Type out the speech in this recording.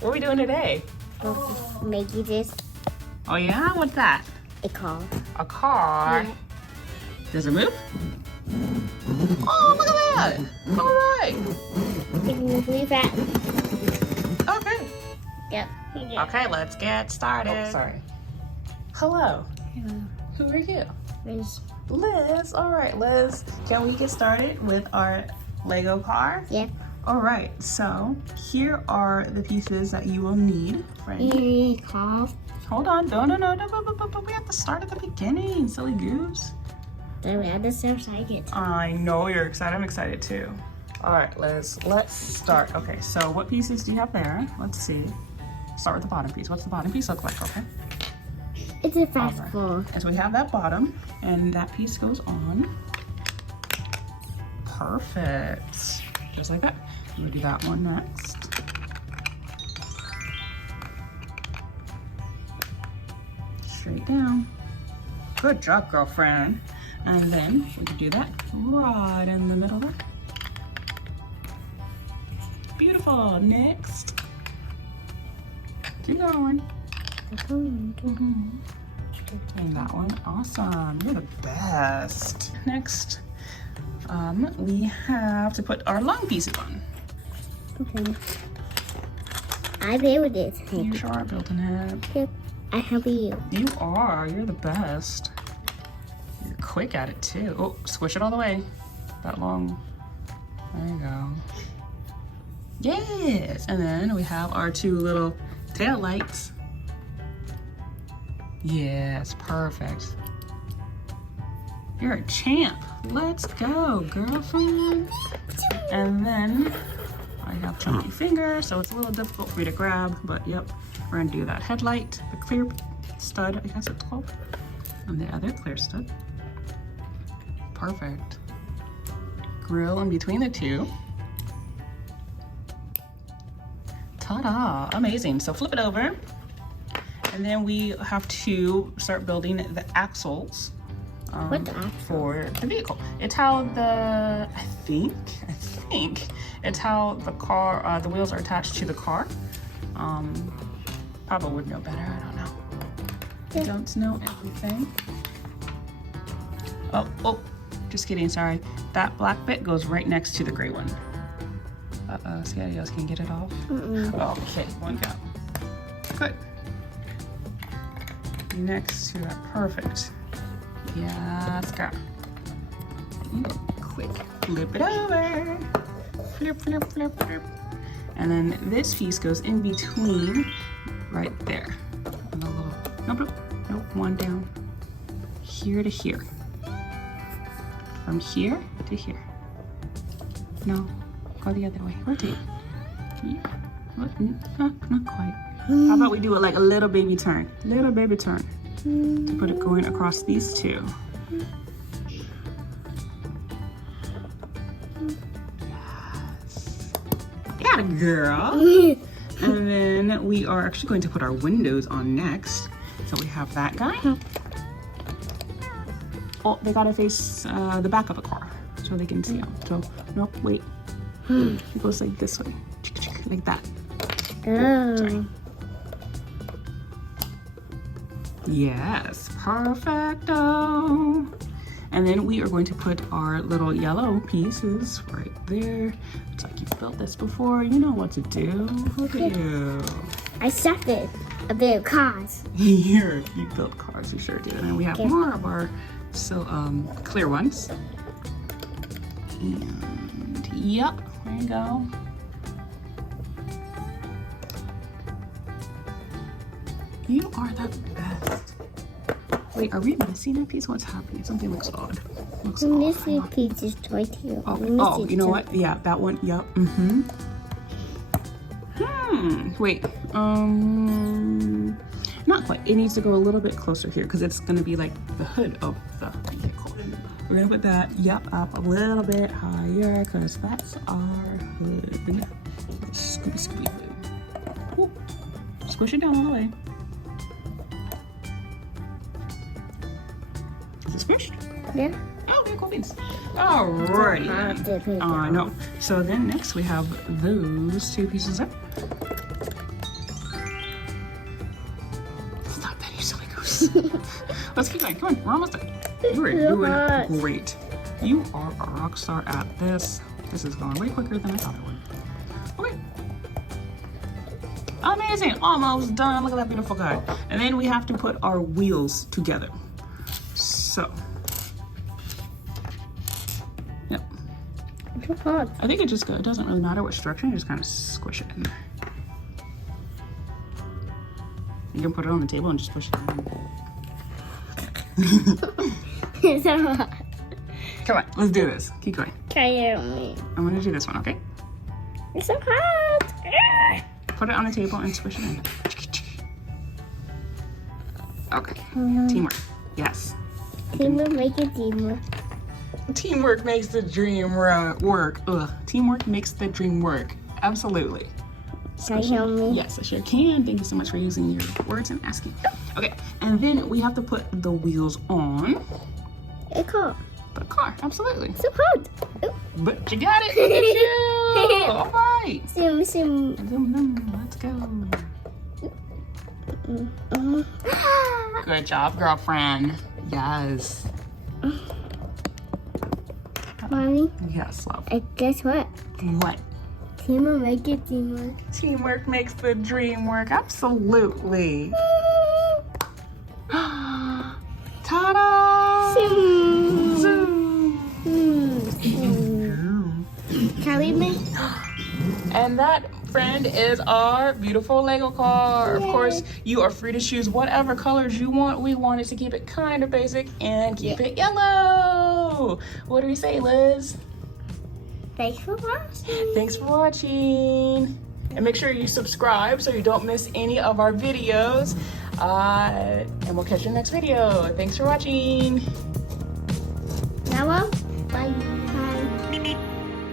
What are we doing today? Making this Oh yeah, what's that? a car. A car. Yeah. Does it move? Oh, look at that! All right. Can you believe that? Okay. Yep. Okay, let's get started. Oh, sorry. Hello. Hello. Who are you? Liz. Liz. All right, Liz. Can we get started with our Lego car? Yep. All right. So here are the pieces that you will need, friend. Car. Hold on. No. We have to start at the beginning, silly goose. Then we have the so excited. I know you're excited. I'm excited too. All right, Liz, let's start. Okay, so what pieces do you have there? Let's see. Start with the bottom piece. What's the bottom piece look like, okay? It's a fast All right. car. As we have that bottom, and that piece goes on. Perfect. Just like that. We'll do that one next. Straight down. Good job, girlfriend. And then we can do that right in the middle there. Beautiful. Next. Keep going. And that one, awesome. You're the best. Next, we have to put our long pieces on. Okay. I built it. You sure are building it. Yep. I help you. You are. You're the best. You're quick at it too. Oh, squish it all the way. That long. There you go. Yes. And then we have our two little tail lights. Yes, perfect. You're a champ. Let's go, girlfriend. And then I have chunky fingers, so it's a little difficult for me to grab, but yep, we're gonna do that headlight, the clear stud, I guess it's called, and the other clear stud. Perfect. Grill in between the two. Ta-da, amazing. So flip it over. And then we have to start building the axles What the axle? for the vehicle. It's how the, I think, it's how the car, the wheels are attached to the car. Papa would know better, I don't know. I don't know everything. Oh, just kidding, sorry. That black bit goes right next to the gray one. Uh-oh, Scadios can get it off. Okay, one go. Good. Next to that, perfect. Yes, girl. Quick, flip it over. Flip. And then this piece goes in between, right there. And a little, nope, one down. Here to here. From here to here. No, go the other way. Rotate. Yeah, not quite. How about we do it like a little baby turn? Little baby turn. To put it going across these two. Yes. Got it, girl. And then we are actually going to put our windows on next. So we have that guy. Oh, they gotta face the back of a car so they can see them. So, nope, wait. It goes like this way. Like that. Sorry. Yes, perfecto. And then we are going to put our little yellow pieces right there. It's like you've built this before. You know what to do. Look at you. I started a bit of cars. You built cars, you sure do. And then we have more of our clear ones. And yep, there you go. You are the best. Wait, are we missing a piece? What's happening? Something looks odd. Looks off. Missing pieces right here. Oh, you know what? Yeah, that one. Yep. Wait. Not quite. It needs to go a little bit closer here because it's gonna be like the hood of the vehicle. We're gonna put that, up a little bit higher because that's our hood. Yeah. Scoopy hood. Whoop. Squish it down all the way. Is it squished? Yeah. Oh, okay, cool beans. Alrighty. I know. So then next we have those two pieces up. Yes. Let's keep going. Come on, we're almost done. You are doing great. You are a rock star at this. This is going way quicker than I thought it would. Okay. Amazing. Almost done. Look at that beautiful guy. And then we have to put our wheels together. So. Yep. It's hot. I think it doesn't really matter what structure. You just kind of squish it in there. You can put it on the table and just push it in. It's so hot. Come on, let's do this. Keep going. Try it on me. I'm gonna do this one, okay? It's so hot. Put it on the table and squish it in. Okay. Teamwork. Yes. Teamwork make it teamwork. Teamwork makes the dream work. Ugh. Teamwork makes the dream work. Absolutely. Can you help me? Yes, I sure can. Thank you so much for using your words and asking. Okay, and then we have to put the wheels on It's hot. the car. Absolutely. So hot. Ooh. But you got it. Look at you. All right. Sim, sim. Zoom, zoom. Let's go. Good job, girlfriend. Yes. Mommy, Yes, love. guess what? What? Teamwork make it teamwork. Teamwork makes the dream work. Absolutely. Ta-da! Sim. Zoom. Sim. Can we make? And that, friend, is our beautiful Lego car. Of course, you are free to choose whatever colors you want. We wanted to keep it kind of basic and keep it yellow. What do we say, Liz? Thanks for watching. Thanks for watching. And make sure you subscribe so you don't miss any of our videos. And we'll catch you in the next video. Thanks for watching.